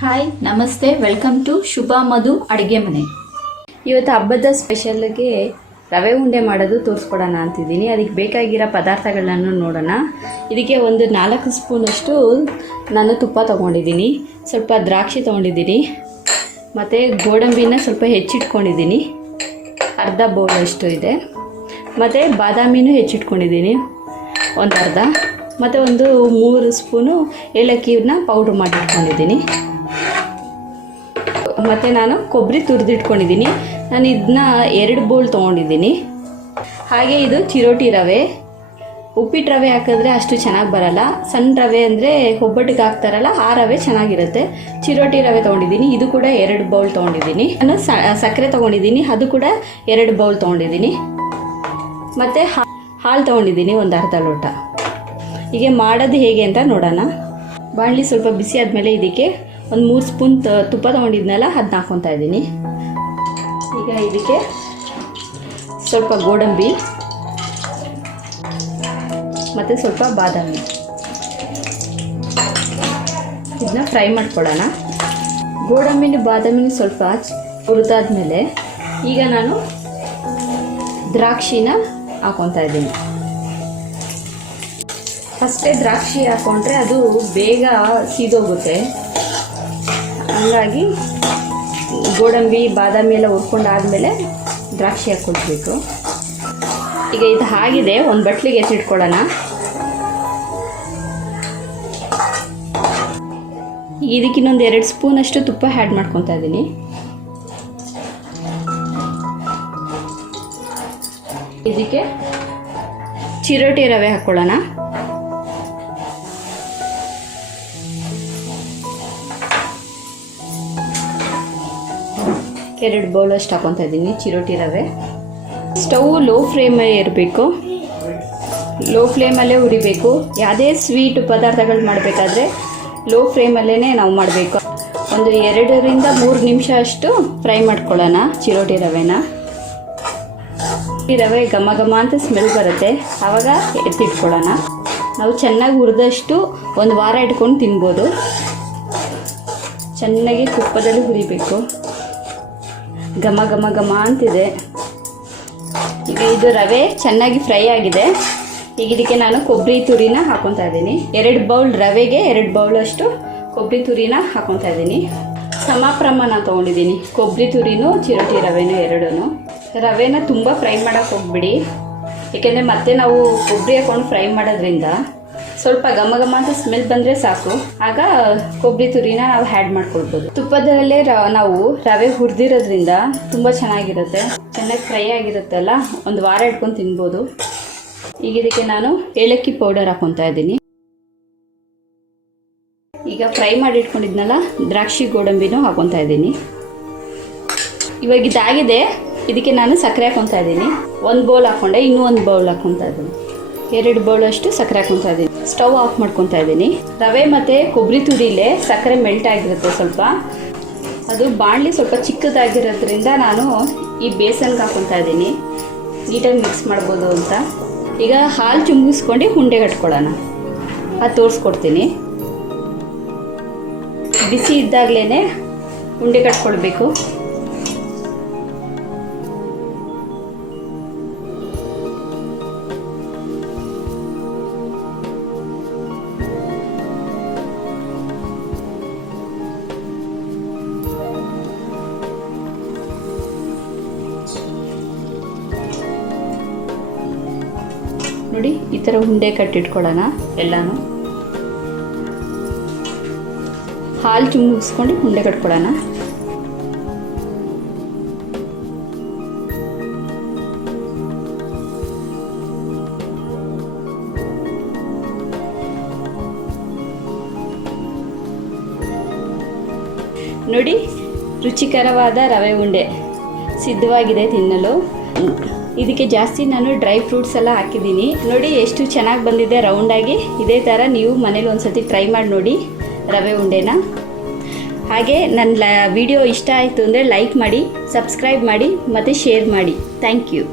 Hi ನಮಸ್ತೆ, welcome to ಶುಭ ಮಧು ಅಡುಗೆ ಮನೆ. ಇವತ್ತು ಹಬ್ಬದ ಸ್ಪೆಷಲ್ಗೆ ರವೆ ಉಂಡೆ ಮಾಡೋದು ತೋರಿಸ್ಕೊಡೋಣ ಅಂತಿದ್ದೀನಿ. ಅದಕ್ಕೆ ಬೇಕಾಗಿರೋ ಪದಾರ್ಥಗಳನ್ನು ನೋಡೋಣ. ಇದಕ್ಕೆ ಒಂದು 4 ಸ್ಪೂನಷ್ಟು ನಾನು ತುಪ್ಪ ತೊಗೊಂಡಿದ್ದೀನಿ, ಸ್ವಲ್ಪ ದ್ರಾಕ್ಷಿ ತೊಗೊಂಡಿದ್ದೀನಿ, ಮತ್ತು ಗೋಡಂಬಿನ ಸ್ವಲ್ಪ ಹೆಚ್ಚಿಟ್ಕೊಂಡಿದ್ದೀನಿ, ಅರ್ಧ ಬೌಲ್ ಅಷ್ಟು ಇದೆ, ಮತ್ತು ಬಾದಾಮಿನೂ ಹೆಚ್ಚಿಟ್ಕೊಂಡಿದ್ದೀನಿ ಒಂದು ಅರ್ಧ, ಮತ್ತು ಒಂದು 3 ಸ್ಪೂನು ಏಲಕ್ಕಿನ ಪೌಡ್ರ್ ಮಾಡಿಟ್ಕೊಂಡಿದ್ದೀನಿ, ಮತ್ತು ನಾನು ಕೊಬ್ಬರಿ ತುರಿದಿಟ್ಕೊಂಡಿದ್ದೀನಿ. ನಾನು ಇದನ್ನ 2 ಬೌಲ್ ತೊಗೊಂಡಿದ್ದೀನಿ. ಹಾಗೆ ಇದು ಚಿರೋಟಿ ರವೆ. ಉಪ್ಪಿಟ್ಟು ರವೆ ಹಾಕಿದ್ರೆ ಅಷ್ಟು ಚೆನ್ನಾಗಿ ಬರಲ್ಲ. ಸಣ್ಣ ರವೆ ಅಂದರೆ ಒಬ್ಬಟ್ಟಿಗೆ ಹಾಕ್ತಾರಲ್ಲ ಆ ರವೆ ಚೆನ್ನಾಗಿರುತ್ತೆ. ಚಿರೋಟಿ ರವೆ ತೊಗೊಂಡಿದ್ದೀನಿ, ಇದು ಕೂಡ 2 ಬೌಲ್ ತೊಗೊಂಡಿದ್ದೀನಿ. ನಾನು ಸಕ್ಕರೆ ತೊಗೊಂಡಿದ್ದೀನಿ, ಅದು ಕೂಡ 2 ಬೌಲ್ ತೊಗೊಂಡಿದ್ದೀನಿ, ಮತ್ತು ಹಾಲು ತೊಗೊಂಡಿದ್ದೀನಿ ಒಂದು ಅರ್ಧ ಲೋಟ. ಹೀಗೆ ಮಾಡೋದು ಹೇಗೆ ಅಂತ ನೋಡೋಣ. ಬಾಣಲಿ ಸ್ವಲ್ಪ ಬಿಸಿ ಆದಮೇಲೆ ಇದಕ್ಕೆ ಒಂದು 3 ಸ್ಪೂನ್ ತುಪ್ಪ ತೊಗೊಂಡಿದ್ನಲ್ಲ ಅದನ್ನ ಹಾಕ್ಕೊತಾ ಇದ್ದೀನಿ. ಈಗ ಇದಕ್ಕೆ ಸ್ವಲ್ಪ ಗೋಡಂಬಿ ಮತ್ತು ಸ್ವಲ್ಪ ಬಾದಾಮಿ ಇದನ್ನ ಫ್ರೈ ಮಾಡ್ಕೊಳ್ಳೋಣ. ಗೋಡಂಬಿನ ಬಾದಾಮಿನ ಸ್ವಲ್ಪ ಹುರಿದಾದ್ಮೇಲೆ ಈಗ ನಾನು ದ್ರಾಕ್ಷಿನ ಹಾಕ್ಕೊತಾ ಇದ್ದೀನಿ. ಫಸ್ಟೇ ದ್ರಾಕ್ಷಿ ಹಾಕ್ಕೊಂಡ್ರೆ ಅದು ಬೇಗ ಸೀದೋಗುತ್ತೆ, ಹಂಗಾಗಿ ಗೋಡಂಬಿ ಬಾದಾಮಿ ಎಲ್ಲ ಹುರ್ಕೊಂಡಾದ್ಮೇಲೆ ದ್ರಾಕ್ಷಿ ಹಾಕ್ಕೊಳ್ಬೇಕು. ಈಗ ಇದು ಆಗಿದೆ, ಒಂದು ಬಟ್ಲಿಗೆ ಎತ್ತಿಟ್ಕೊಳ್ಳೋಣ. ಇದಕ್ಕೆ ಇನ್ನೊಂದು 2 ಸ್ಪೂನಷ್ಟು ತುಪ್ಪ ಆ್ಯಡ್ ಮಾಡ್ಕೊತಾ ಇದ್ದೀನಿ. ಇದಕ್ಕೆ ಚಿರೋಟಿ ರವೆ ಹಾಕ್ಕೊಳ್ಳೋಣ. ಎರಡು ಬೌಲ್ ಅಷ್ಟು ಹಾಕೊತಾ ಇದ್ದೀನಿ ಚಿರೋಟಿ ರವೆ. ಸ್ಟವ್ ಲೋ ಫ್ಲೇಮಲ್ಲೇ ಇರಬೇಕು, ಲೋ ಫ್ಲೇಮಲ್ಲೇ ಉರಿಬೇಕು. ಯಾವುದೇ ಸ್ವೀಟ್ ಪದಾರ್ಥಗಳು ಮಾಡಬೇಕಾದ್ರೆ ಲೋ ಫ್ಲೇಮಲ್ಲೇ ನಾವು ಮಾಡಬೇಕು. ಒಂದು 2 ರಿಂದ 3 ನಿಮಿಷ ಅಷ್ಟು ಫ್ರೈ ಮಾಡ್ಕೊಳ್ಳೋಣ ಚಿರೋಟಿ ರವೆನ. ಈ ರವೆ ಘಮ ಘಮ ಅಂತ ಸ್ಮೆಲ್ ಬರುತ್ತೆ, ಆವಾಗ ಎತ್ತಿಟ್ಕೊಳ್ಳೋಣ. ನಾವು ಚೆನ್ನಾಗಿ ಹುರಿದಷ್ಟು ಒಂದು ವಾರ ಇಟ್ಕೊಂಡು ತಿನ್ಬೋದು. ಚೆನ್ನಾಗಿ ತುಪ್ಪದಲ್ಲಿ ಹುರಿಬೇಕು, ಘಮ ಘಮ ಘಮ ಅಂತಿದೆ. ಈಗ ಇದು ರವೆ ಚೆನ್ನಾಗಿ ಫ್ರೈ ಆಗಿದೆ. ಈಗ ಇದಕ್ಕೆ ನಾನು ಕೊಬ್ಬರಿ ತುರಿನ ಹಾಕೊತಾ ಇದ್ದೀನಿ. 2 ಬೌಲ್ ರವೆಗೆ 2 ಬೌಲ್ ಅಷ್ಟು ಕೊಬ್ಬರಿ ತುರಿನ ಹಾಕೊತಾ ಇದ್ದೀನಿ. ಸಮ ಪ್ರಮಾಣ ತೊಗೊಂಡಿದ್ದೀನಿ, ಕೊಬ್ಬರಿ ತುರಿನೂ ಚಿರೋಟಿ ರವೆನೂ 2. ರವೆನ ತುಂಬ ಫ್ರೈ ಮಾಡೋಕ್ಕೆ ಹೋಗ್ಬಿಡಿ, ಏಕೆಂದರೆ ಮತ್ತೆ ನಾವು ಕೊಬ್ಬರಿ ಹಾಕ್ಕೊಂಡು ಫ್ರೈ ಮಾಡೋದ್ರಿಂದ ಸ್ವಲ್ಪ ಘಮ ಘಮ ಅಂತ ಸ್ಮೆಲ್ ಬಂದರೆ ಸಾಕು, ಆಗ ಕೊಬ್ಬರಿ ತುರಿನ ನಾವು ಆ್ಯಡ್ ಮಾಡ್ಕೊಳ್ಬೋದು. ತುಪ್ಪದಲ್ಲೇ ನಾವು ರವೆ ಹುರಿದಿರೋದ್ರಿಂದ ತುಂಬ ಚೆನ್ನಾಗಿರುತ್ತೆ, ಚೆನ್ನಾಗಿ ಫ್ರೈ ಆಗಿರುತ್ತಲ್ಲ, ಒಂದು ವಾರ ಇಟ್ಕೊಂಡು ತಿನ್ಬೋದು. ಈಗ ಇದಕ್ಕೆ ನಾನು ಏಲಕ್ಕಿ ಪೌಡರ್ ಹಾಕ್ಕೊತಾ ಇದ್ದೀನಿ. ಈಗ ಫ್ರೈ ಮಾಡಿ ಇಟ್ಕೊಂಡಿದ್ನಲ್ಲ ದ್ರಾಕ್ಷಿ ಗೋಡಂಬಿನೂ ಹಾಕ್ಕೊತಾ ಇದ್ದೀನಿ. ಇವಾಗ ಇದಾಗಿದೆ, ಇದಕ್ಕೆ ನಾನು ಸಕ್ಕರೆ ಹಾಕ್ಕೊತಾ ಇದ್ದೀನಿ. 1 ಬೌಲ್ ಹಾಕ್ಕೊಂಡೆ, ಇನ್ನೂ 1 ಬೌಲ್ ಹಾಕ್ಕೊತಾ ಇದ್ದೀನಿ. 2 ಬೌಲ್ ಅಷ್ಟು ಸಕ್ಕರೆ ಹಾಕ್ಕೊತಾ ಇದ್ದೀನಿ. ಸ್ಟವ್ ಆಫ್ ಮಾಡ್ಕೊತಾ ಇದ್ದೀನಿ. ರವೆ ಮತ್ತು ಕೊಬ್ಬರಿ ತುರಿಲೇ ಸಕ್ಕರೆ ಮೆಲ್ಟ್ ಆಗಿರುತ್ತೆ ಸ್ವಲ್ಪ, ಅದು ಬಾಣಲಿ ಸ್ವಲ್ಪ ಚಿಕ್ಕದಾಗಿರೋದ್ರಿಂದ ನಾನು ಈ ಬೇಸನ್ಗೆ ಹಾಕ್ಕೊತಾ ಇದ್ದೀನಿ, ನೀಟಾಗಿ ಮಿಕ್ಸ್ ಮಾಡ್ಬೋದು ಅಂತ. ಈಗ ಹಾಲು ಚುಮ್ಗಿಸ್ಕೊಂಡು ಉಂಡೆ ಕಟ್ಕೊಳ್ಳೋಣ, ಅದು ತೋರಿಸ್ಕೊಡ್ತೀನಿ. ಬಿಸಿ ಇದ್ದಾಗಲೇ ಉಂಡೆ ಕಟ್ಕೊಳ್ಬೇಕು. ನೋಡಿ, ಈ ಥರ ಉಂಡೆ ಕಟ್ಟಿಟ್ಕೊಳ್ಳೋಣ ಎಲ್ಲನೂ. ಹಾಲು ಚುಮ್ಗಿಸ್ಕೊಂಡು ಉಂಡೆ ಕಟ್ಕೊಳ್ಳೋಣ. ನೋಡಿ, ರುಚಿಕರವಾದ ರವೆ ಉಂಡೆ ಸಿದ್ಧವಾಗಿದೆ ತಿನ್ನಲು. ಇದಕ್ಕೆ ಜಾಸ್ತಿ ನಾನು ಡ್ರೈ ಫ್ರೂಟ್ಸ್ ಎಲ್ಲ ಹಾಕಿದ್ದೀನಿ. ನೋಡಿ ಎಷ್ಟು ಚೆನ್ನಾಗಿ ಬಂದಿದೆ ರೌಂಡಾಗಿ. ಇದೇ ಥರ ನೀವು ಮನೇಲಿ ಒಂದ್ಸತಿ ಟ್ರೈ ಮಾಡಿ ನೋಡಿ ರವೆ ಉಂಡೆನ. ಹಾಗೆ ನನ್ನ ವಿಡಿಯೋ ಇಷ್ಟ ಆಯಿತು ಅಂದರೆ ಲೈಕ್ ಮಾಡಿ, ಸಬ್ಸ್ಕ್ರೈಬ್ ಮಾಡಿ ಮತ್ತು ಶೇರ್ ಮಾಡಿ. Thank you.